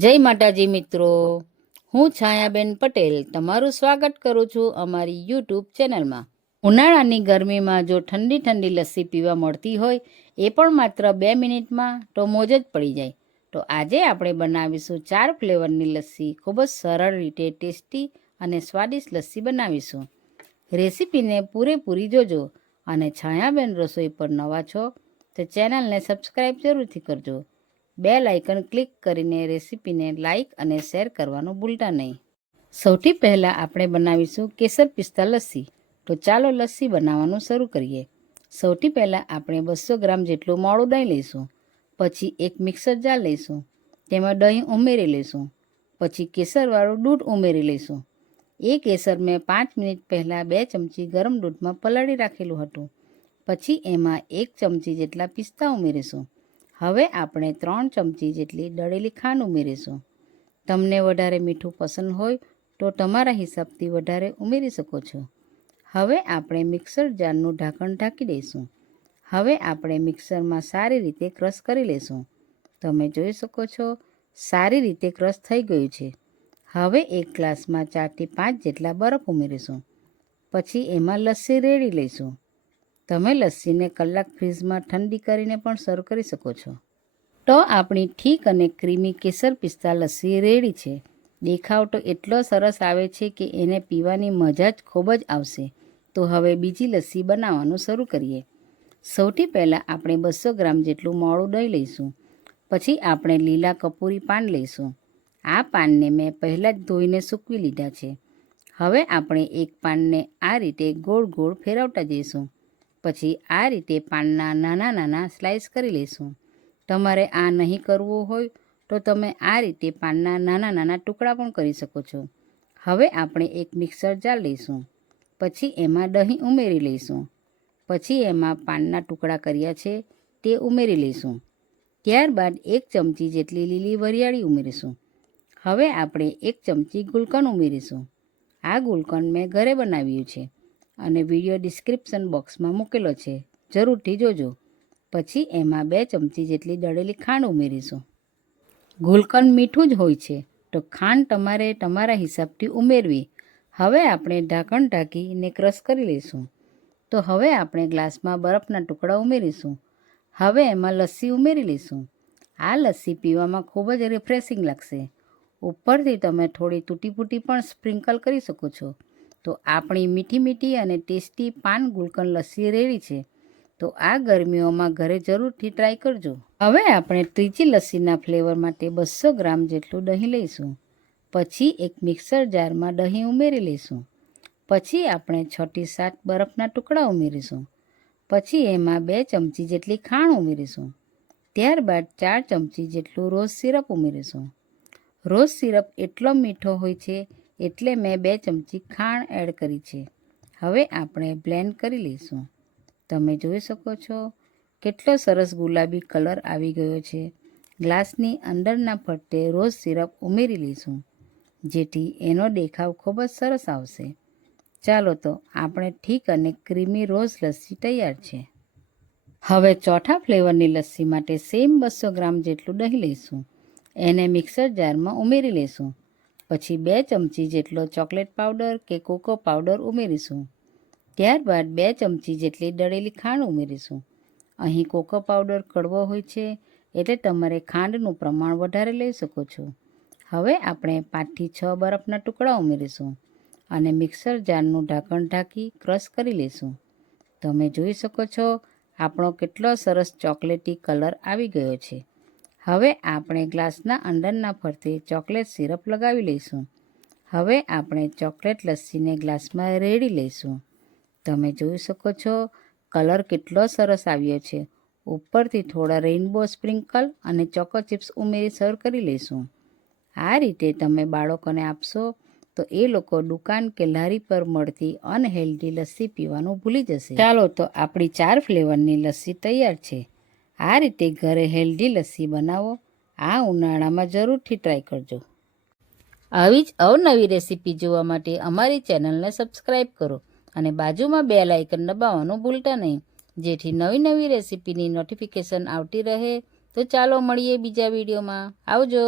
જય માતાજી મિત્રો. હું છાયાબેન પટેલ તમારું સ્વાગત કરું છું અમારી યુટ્યુબ ચેનલમાં. ઉનાળાની ગરમીમાં જો ઠંડી ઠંડી લસ્સી પીવા મળતી હોય, એ પણ માત્ર બે મિનિટમાં તો મોજ જ પડી જાય. તો આજે આપણે બનાવીશું ચાર ફ્લેવરની લસ્સી. ખૂબ જ સરળ રીતે ટેસ્ટી અને સ્વાદિષ્ટ લસ્સી બનાવીશું. રેસીપીને પૂરેપૂરી જોજો અને છાયાબેન રસોઈ પર નવા છો, તો ચેનલને સબસ્ક્રાઈબ જરૂરથી કરજો. બેલ આઇકન ક્લિક કરીને રેસીપીને લાઇક અને શેર કરવાનું ભૂલતા નહીં. સૌથી પહેલાં આપણે બનાવીશું કેસર પિસ્તા લસ્સી. તો ચાલો લસ્સી બનાવવાનું શરૂ કરીએ. સૌથી પહેલાં આપણે બસો ગ્રામ જેટલું મોડું દહીં લઈશું. પછી એક મિક્સર જાર લઈશું. તેમાં દહીં ઉમેરી લઈશું. પછી કેસરવાળું દૂધ ઉમેરી લઈશું. એ કેસર મેં પાંચ મિનિટ પહેલાં બે ચમચી ગરમ દૂધમાં પલાળી રાખેલું હતું. પછી એમાં એક ચમચી જેટલા પિસ્તા ઉમેરીશું. હવે આપણે ત્રણ ચમચી જેટલી દળેલી ખાંડ ઉમેરીશું. તમને વધારે મીઠું પસંદ હોય તો તમારા હિસાબથી વધારે ઉમેરી શકો છો. હવે આપણે મિક્સર જારનું ઢાંકણ ઢાંકી દઈશું. હવે આપણે મિક્સરમાં સારી રીતે ક્રશ કરી લઈશું તમે જોઈ શકો છો, સારી રીતે ક્રશ થઈ ગયું છે. હવે એક ગ્લાસમાં ચારથી પાંચ જેટલા બરફ ઉમેરીશું. પછી એમાં લસ્સી રેડી લઈશું. તમે લસ્સીને કલાક ફ્રીઝમાં ઠંડી કરીને પણ સર્વ કરી શકો છો. તો આપણી ઠીક અને ક્રીમી કેસર પિસ્તા લસ્સી રેડી છે. દેખાવ તો એટલો સરસ આવે છે કે એને પીવાની મજા જ ખૂબ જ આવશે. તો હવે બીજી લસ્સી બનાવવાનું શરૂ કરીએ. સૌથી પહેલાં આપણે બસો ગ્રામ જેટલું મોડું દહીં લઈશું. પછી આપણે લીલા કપૂરી પાન લઈશું. આ પાનને મેં પહેલાં જ ધોઈને સૂકવી લીધા છે. હવે આપણે એક પાનને આ રીતે ગોળ ગોળ ફેરવતા જઈશું. પછી આ રીતે પાનના નાના નાના સ્લાઇસ કરી લઈશું તમારે આ નહીં કરવું હોય તો તમે આ રીતે પાનના નાના નાના ટુકડા પણ કરી શકો છો. હવે આપણે એક મિક્સર જાર લઈશું. પછી એમાં દહીં ઉમેરી લઈશું. પછી એમાં પાનના ટુકડા કર્યા છે તે ઉમેરી લઈશું. ત્યારબાદ એક ચમચી જેટલી લીલી વરિયાળી ઉમેરીશું. હવે આપણે એક ચમચી ગુલકંદ ઉમેરીશું. આ ગુલકંદ મેં ઘરે બનાવ્યું છે. અને વીડિયો ડિસ્ક્રિપ્શન બોક્સમાં મૂકેલો છે. જરૂરથી જોજો. પછી એમાં બે ચમચી જેટલી દળેલી ખાંડ ઉમેરીશું. ગુલકંદ મીઠું જ હોય છે. તો ખાંડ તમારે તમારા હિસાબથી ઉમેરવી. હવે આપણે ઢાંકણ ઢાંકીને ક્રશ કરી લઈશું. તો હવે આપણે ગ્લાસમાં બરફના ટુકડા ઉમેરીશું. હવે એમાં લસ્સી ઉમેરી લઈશું. આ લસ્સી પીવામાં ખૂબ જ રિફ્રેશિંગ લાગશે. ઉપરથી તમે થોડી તૂટી ફૂટી પણ સ્પ્રિંકલ કરી શકો છો. તો આપણી મીઠી મીઠી અને ટેસ્ટી પાન ગુલકંદ લસ્સી રેડી છે. તો આ ગરમીઓમાં ઘરે જરૂરથી ટ્રાય કરજો. હવે આપણે ત્રીજી લસ્સીના ફ્લેવર માટે બસો ગ્રામ જેટલું દહીં લઈશું. પછી એક મિક્સર જારમાં દહીં ઉમેરી લઈશું. પછી આપણે છથી સાત બરફના ટુકડા ઉમેરીશું. પછી એમાં બે ચમચી જેટલી ખાણ ઉમેરીશું. ત્યારબાદ ચાર ચમચી જેટલું રોઝ સિરપ ઉમેરીશું. રોઝ સિરપ એટલો મીઠો હોય છે એટલે મેં બે ચમચી ખાંડ એડ કરી છે. હવે આપણે બ્લેન્ડ કરી લઈશું. તમે જોઈ શકો છો, કેટલો સરસ ગુલાબી કલર આવી ગયો છે. ગ્લાસની અંદરના ફટ્ટે રોઝ સિરપ ઉમેરી લઈશું, જેથી એનો દેખાવ ખૂબ જ સરસ આવશે. ચાલો તો આપણે ઠીક અને ક્રીમી રોઝ લસ્સી તૈયાર છે. હવે ચોથા ફ્લેવરની લસ્સી માટે સેમ બસો ગ્રામ જેટલું દહીં લઈશું. એને મિક્સર જારમાં ઉમેરી લઈશું. પછી બે ચમચી જેટલો ચોકલેટ પાવડર કે કોકો પાવડર ઉમેરીશું. ત્યારબાદ બે ચમચી જેટલી દળેલી ખાંડ ઉમેરીશું. અહીં કોકો પાવડર કડવો હોય છે એટલે તમારે ખાંડનું પ્રમાણ વધારે લઈ શકો છો. હવે આપણે પાંચથી છ બરફના ટુકડા ઉમેરીશું અને મિક્સર જારનું ઢાંકણ ઢાંકી ક્રશ કરી લઈશું. તમે જોઈ શકો છો આપણો કેટલો સરસ ચોકલેટી કલર આવી ગયો છે. હવે આપણે ગ્લાસના અંદરના ફરતે ચોકલેટ સિરપ લગાવી લઈશું. હવે આપણે ચોકલેટ લસ્સીને ગ્લાસમાં રેડી લઈશું. તમે જોઈ શકો છો, કલર કેટલો સરસ આવ્યો છે. ઉપરથી થોડા રેઇનબો સ્પ્રિંકલ અને ચોકો ચિપ્સ ઉમેરી સર્વ કરી લઈશું. આ રીતે તમે બાળકોને આપશો તો એ લોકો દુકાન કે લારી પર મળતી અનહેલ્ધી લસ્સી પીવાનું ભૂલી જશે. ચાલો તો આપણી ચાર ફ્લેવરની લસ્સી તૈયાર છે. આ રીતે ઘરે હેલ્ધી લસ્સી બનાવો. આ ઉનાળામાં જરૂરથી ટ્રાય કરજો. આવી જ અવનવી રેસીપી જોવા માટે અમારી ચેનલને સબસ્ક્રાઈબ કરો અને બાજુમાં બે લાઇકન દબાવવાનું ભૂલતા નહીં. જેથી નવી નવી રેસીપીની નોટિફિકેશન આવતી રહે. તો ચાલો મળીએ બીજા વિડીયોમાં. આવજો!